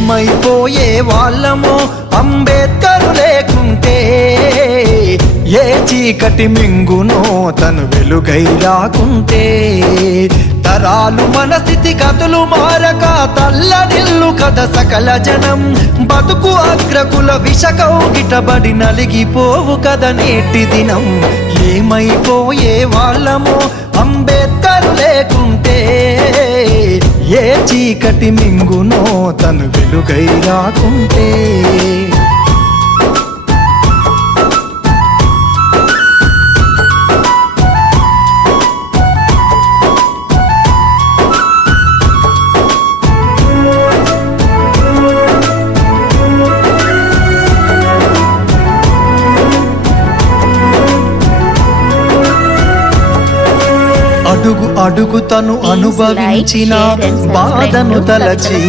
ఏమైపోయే వాళ్ళమో అంబేద్కర్ లేకుంటే, ఏ చీకటి మింగునో తను వెలుగై రాకుంటే, తరాలు మన స్థితి గతులు మారక తల్లడిల్లు కథ సకల జనం, బతుకు అగ్రకుల విషకౌగిటబడి నలిగిపోవు కథ నేటి దినం. ఏమైపోయే వాళ్ళమో అంబేద్కర్ లేకుంటే, ఏ చీకటి మింగునో తను వెలుగై రాకుంటే. అడుగు అడుగు తను అనుభవించిన బాధను తలచి,